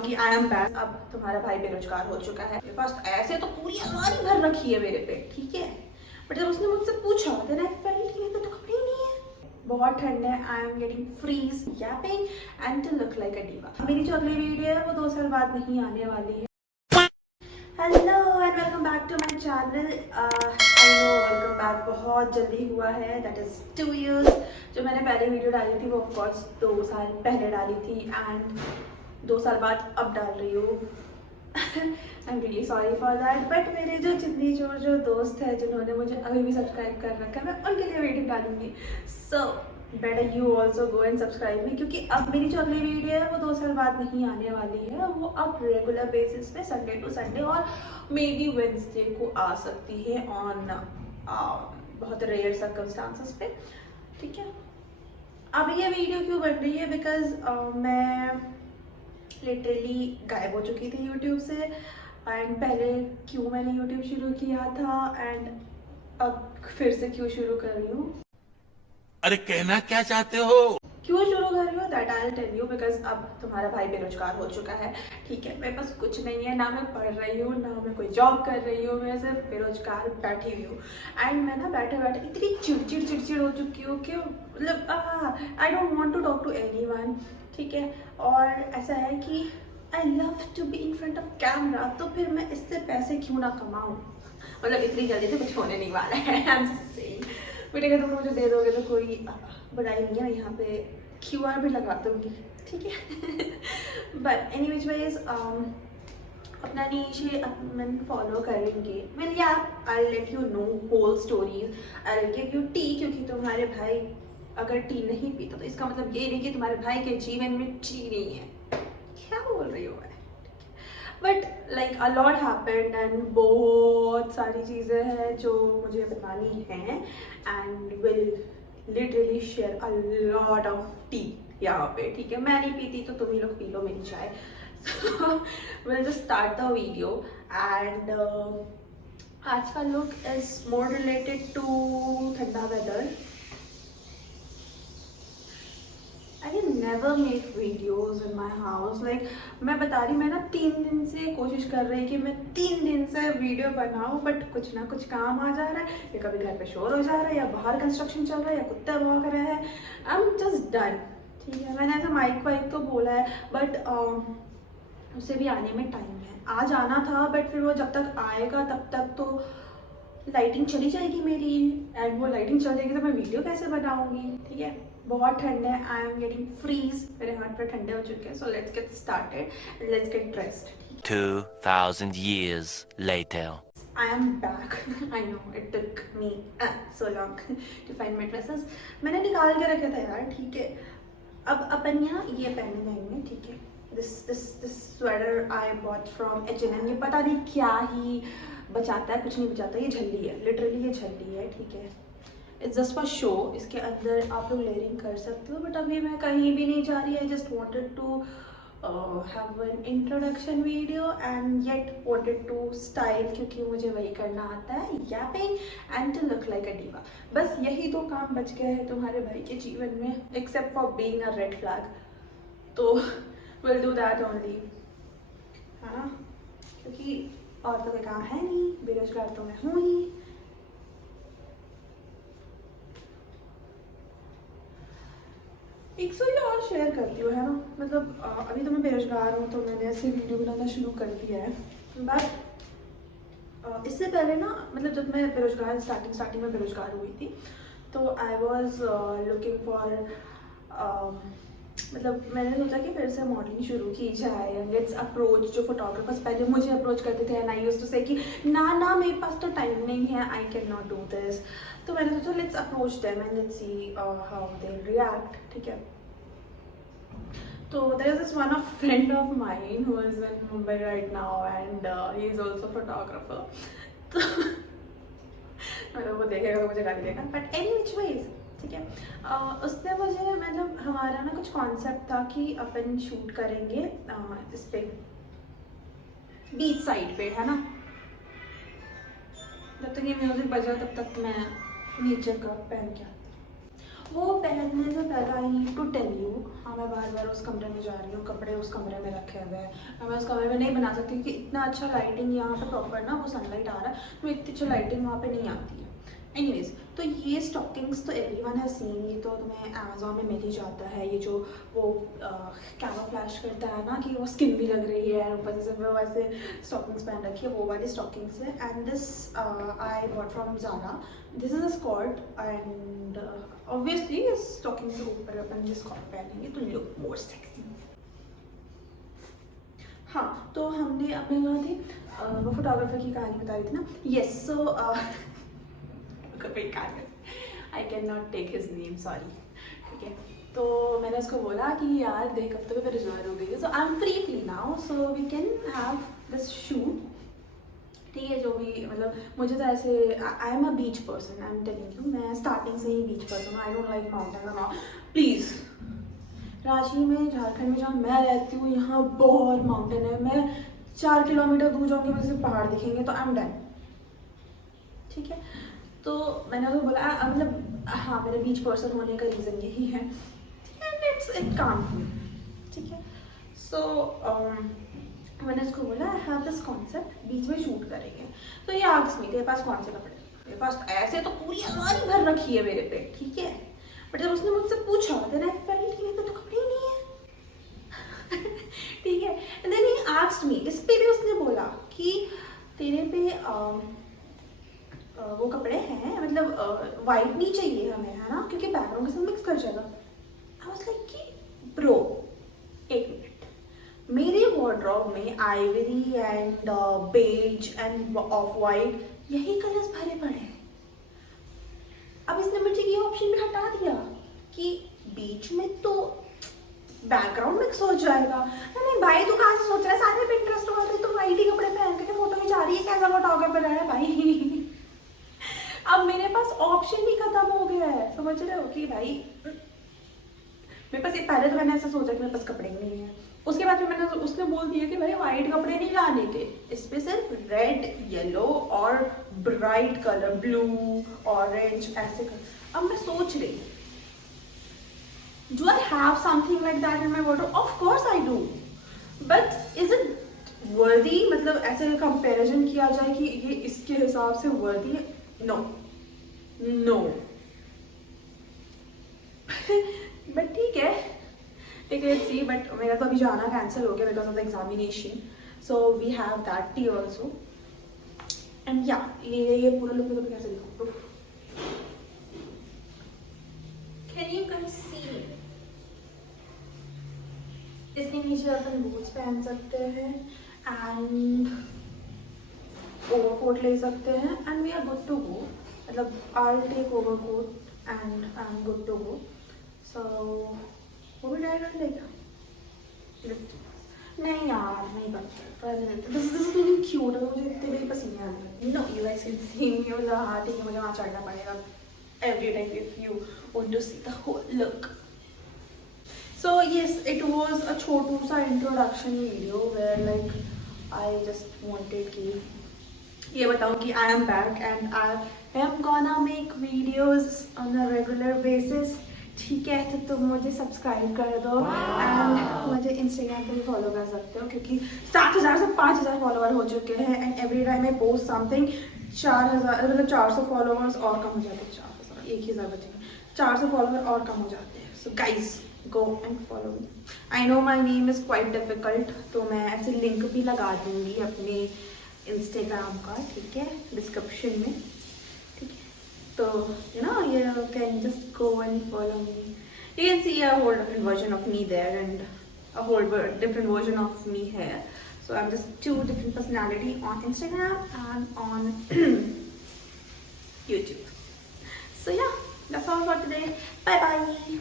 कि I am back. अब तुम्हारा भाई बेरोजगार हो चुका है। मेरे पास ऐसे तो पूरी अलमारी भर रखी है मेरे पे, ठीक है, बट जब उसने मुझसे पूछा देन आई फेल्ट कि तो कपड़े ही नहीं है। बहुत ठंड है, I am getting freeze yapping and to look like a diva. मेरी जो अगली वीडियो है वो 2 साल बाद नहीं आने वाली है। Hello and welcome back to my channel. I know welcome back बहुत जल्दी हुआ है, दैट इज 2 years। जो मैंने पहले वीडियो डाली थी वो ऑफकोर्स 2 साल पहले डाली थी एंड 2 साल बाद अब डाल रही हूँ। I am really sorry for that, but मेरे जो जितनी जो दोस्त है जिन्होंने मुझे अभी भी सब्सक्राइब कर रखा है मैं उनके लिए वेटिंग डालूंगी। So better you also go and subscribe मी, क्योंकि अब मेरी जो अगली वीडियो है वो 2 साल बाद नहीं आने वाली है। वो अब रेगुलर बेसिस पे संडे टू संडे और मे बी वेंसडे को आ सकती है ऑन बहुत रेयर सर्कमस्टांसेस पे, ठीक है। अब ये वीडियो क्यों बन रही है, बिकॉज मैं लिटरली गायब हो चुकी थी यूट्यूब से। एंड पहले क्यों मैंने यूट्यूब शुरू किया था एंड अब फिर से क्यों शुरू कर रही हूँ, अरे कहना क्या चाहते हो? क्यों शुरू कर रही हूँ that I tell you. Because अब तुम्हारा भाई बेरोजगार हो चुका है, ठीक है। मेरे पास कुछ नहीं है, ना मैं पढ़ रही हूँ ना मैं कोई जॉब कर रही हूँ, मैं सिर्फ बेरोजगार बैठी हुई हूँ। एंड मैं ना बैठे बैठे इतनी चिड़चिड़ हो चुकी हूँ कि मतलब I don't want to talk to anyone, ठीक है। और ऐसा है कि I love to be in front of camera, तो फिर मैं इससे पैसे क्यों ना कमाऊँ। मतलब इतनी जल्दी तो कुछ होने नहीं वाला है, आई एम सेइंग। बट अगर तुम मुझे दे दोगे तो कोई बुराई नहीं है, मैं यहाँ पे QR भी लगा दूँगी, ठीक है। बट एनी विच वाइज अपना नीचे अपन फॉलो करेंगे। मैं या I let you know whole stories, I give you tea, क्योंकि तुम्हारे भाई अगर टी नहीं पीता तो इसका मतलब ये नहीं कि तुम्हारे भाई के जीवन में टी नहीं है। क्या बोल रही हूँ मैं, but like a lot happened and बहुत सारी चीज़ें हैं जो मुझे बतानी हैं and will literally share a lot of T यहाँ पे, ठीक है। मैं नहीं पीती तो तुम ही लोग पी लो मेरी चाय। Will just start the video and आज का look is more related to ठंडा weather. I can never make videos in my house. Like मैं बता रही, मैं ना 3 दिन से कोशिश कर रही कि मैं 3 दिन से वीडियो बनाऊँ, बट कुछ ना कुछ काम आ जा रहा है, या कभी घर पे शोर हो जा रहा है, या बाहर कंस्ट्रक्शन चल रहा है, या कुत्ता भाग रहा है। आई एम जस्ट डन, ठीक है। मैंने ऐसा माइक वाइक तो बोला है, बट उसे भी आने में टाइम है। आज आना था बट फिर वो जब तक आएगा तब तक तो लाइटिंग चली जाएगी मेरी, एंड वो लाइटिंग चल जाएगी तो मैं वीडियो कैसे बनाऊंगी, ठीक है। बहुत ठंड है, आई एम गेटिंग फ्रीज, मेरे हाथ पर ठंडे हो चुके हैं। So let's get started and let's get dressed. 2000 years later. I am back. I know it took me so long to find my dresses. मैंने निकाल के रखे थे यार, ठीक है। अब अपन यहाँ ये पहने जाएंगे, ठीक है। This sweater I bought from H&M। ये पता नहीं क्या ही बचाता है, कुछ नहीं बचाता, ये झल्ली है, लिटरली ये झल्ली है, ठीक है। It's just for show. इसके अंदर आप लोग लेयरिंग कर सकते हो, बट अभी मैं कहीं भी नहीं जा रही। I just wanted to have an introduction video and yet wanted to style, क्योंकि मुझे वही करना आता है, yapping and to look like a diva. बस यही 2 काम बच गए हैं तुम्हारे भाई के जीवन में, except for being a red flag. तो विल डू दैट ओनली, हाँ, क्योंकि और तो कोई काम है नहीं, बेरोजगार तो मैं हूँ ही। एक स्टोरी और शेयर करती हूँ, है ना। मतलब अभी तो मैं बेरोजगार हूँ तो मैंने ऐसे वीडियो बनाना शुरू कर दिया है, बट इससे पहले ना, मतलब जब मैं बेरोजगार स्टार्टिंग में बेरोजगार हुई थी तो आई वॉज लुकिंग फॉर, मतलब मैंने सोचा कि फिर से मॉडलिंग शुरू की जाए एंड लेट्स अप्रोच जो फोटोग्राफर्स पहले मुझे अप्रोच करते थे एंड आई यूज्ड टू से कि ना मेरे पास तो टाइम नहीं है, आई कैन नॉट डू दिस। तो मैंने सोचा let's approach them and let's see how they react, ठीक है। तो there is this one of friend of mine who is in Mumbai right now and he is also photographer. तो मतलब वो देखेगा तो मुझे गाली देगा, बट एनी विच वेज, ठीक है। उसने मुझे, मतलब हमारा ना कुछ कॉन्सेप्ट था कि अपन शूट करेंगे इस पे बीच साइड पे, है ना। जब तक ये म्यूजिक बजा तब तक मैं नेचर का पहन के वो पहनने से पहले I need to tell you, हाँ मैं बार बार उस कमरे में जा रही हूँ, कपड़े उस कमरे में रखे हुए हैं, मैं उस कमरे में नहीं बना सकती क्योंकि इतना अच्छा लाइटिंग यहाँ पे प्रॉपर ना वो सनलाइट आ रहा है तो इतनी अच्छी लाइटिंग वहाँ पे नहीं आती है। एनीवेज, तो ये स्टॉकिंग्स तो एवरीवन हैज सीन, ये तो तुम्हें अमेजोन में मिल ही जाता है, ये जो वो कैमरा फ्लैश करता है ना कि वो स्किन भी लग रही है ऊपर से वो वैसे स्टॉकिंग्स पहन रखी है, वो वाली स्टॉकिंग्स है। And this I bought from Zara, this is a skirt and obviously इस स्टॉकिंग के ऊपर अपन ये स्कर्ट पहनेंगे तो लुक मोर सेक्सी। हाँ, तो हमने अपने वहाँ थी वो फोटोग्राफर की कहानी बता रही थी ना, yes, so I can not take his name, sorry, ठीक है। तो मैंने उसको बोला कि यार देख अब तो मैं रिजॉर्व हो गई है, so I am free now, so we can have this shoot, ठीक है। जो भी मतलब मुझे तो ऐसे I am a beach person, I am telling you, मैं स्टार्टिंग से ही बीच पर्सन हूँ, आई डोंट लाइक माउंटेन और प्लीज़। रांची में, झारखंड में जहाँ मैं रहती हूँ यहाँ बहुत माउंटेन है, मैं 4 किलोमीटर दूर जाऊँगी मुझे सिर्फ पहाड़ दिखेंगे तो आई एम डन, ठीक है। तो मैंने उसको बोला मतलब हाँ मेरे बीच पर्सन होने का रीज़न यही है एंड इट काम, ठीक है। सो मैंने उसको बोला आई हैव दिस कॉन्सेप्ट, बीच में शूट करेंगे, तो ये आस्क्ड मी तेरे पास कौन से कपड़े, मेरे पास ऐसे तो पूरी अलमारी भर रखी है मेरे पे, ठीक है। बट जब उसने मुझसे पूछा देन आई फेल्ट कि तो कपड़े ही नहीं है ठीक है। And then he asked me, इस पे भी उसने बोला कि तेरे पे वो कपड़े हैं मतलब वाइट नहीं चाहिए हमें, है ना, क्योंकि बैकग्राउंड के साथ मिक्स कर जाएगा। आई वाज लाइक कि ब्रो एक मिनट, मेरे वार्डरोब में ivory and beige and off white यही कलर्स भरे पड़े हैं। अब इसने मुझे ये ऑप्शन भी हटा दिया कि बीच में तो बैकग्राउंड मिक्स हो जाएगा। नहीं भाई तू कहाँ से सोच रहा है, सारे पिंटरेस्ट वाले तो वाइट ही कपड़े पहन के फोटो खिंचा रही है, कैसा फोटोग्राफर है भाई अब मेरे पास ऑप्शन ही खत्म हो गया है, समझ रहे हो कि भाई मेरे पास पहले तो मैंने ऐसा सोचा कि मेरे पास कपड़े नहीं है, उसके बाद में मैंने उसने बोल दिया कि भाई वाइट कपड़े नहीं लाने थे, इस पे सिर्फ रेड, येलो और ब्राइट कलर ब्लू, ऑरेंज ऐसे कलर। अब मैं सोच रही do I have something like that in my wardrobe? Of course I do, but is it वर्दी, मतलब ऐसे कंपैरिजन किया जाए कि ये इसके हिसाब से वर्दी है? नो नो बट ठीक है, लेट्स सी। बट मेरा तो अभी जाना कैंसिल हो गया because of the examination, so we have that tea also. And या ये पूरा लुक में तो कैसे देखो, कैन यू गाइस सी? इसके नीचे अपन बूट्स पहन सकते हैं एंड ओवरकोट ले सकते हैं and we are good to go, मतलब I will take overcoat and I am good to go. So वो भी ट्राई कर लेगा? नहीं यार नहीं करता, दिस इज लुकिंग क्यूट, मुझे इतने भी पसीने आ रहे हैं। No you guys can see me, मतलब हाँ ठीक है मुझे वहाँ चढ़ना पड़ेगा every time if you want to see the whole look. So yes, it was a छोटू सा introduction video where like I just wanted कि ये बताऊँ कि I am back and I am gonna make videos on a regular basis, ठीक है। तो तुम मुझे सब्सक्राइब कर दो एंड मुझे इंस्टाग्राम पे भी फॉलो कर सकते हो क्योंकि 7,000 से 5,000 फॉलोवर हो चुके हैं and every time I post something 4,000 मतलब 400 फॉलोवर्स और कम हो जाते हैं, 1,000 बचेंगे, 400 फॉलोवर और कम हो जाते हैं। So guys go and follow me. I know my name is quite difficult, तो मैं ऐसे लिंक भी लगा दूंगी अपने इंस्टाग्राम का, ठीक है, डिस्क्रिप्शन में, ठीक है। तो you know you can just go and follow me, you can see a whole different version of me there and a whole different version of me here. So I'm just 2 different personality on Instagram and on YouTube. So yeah, that's all for today. Bye bye.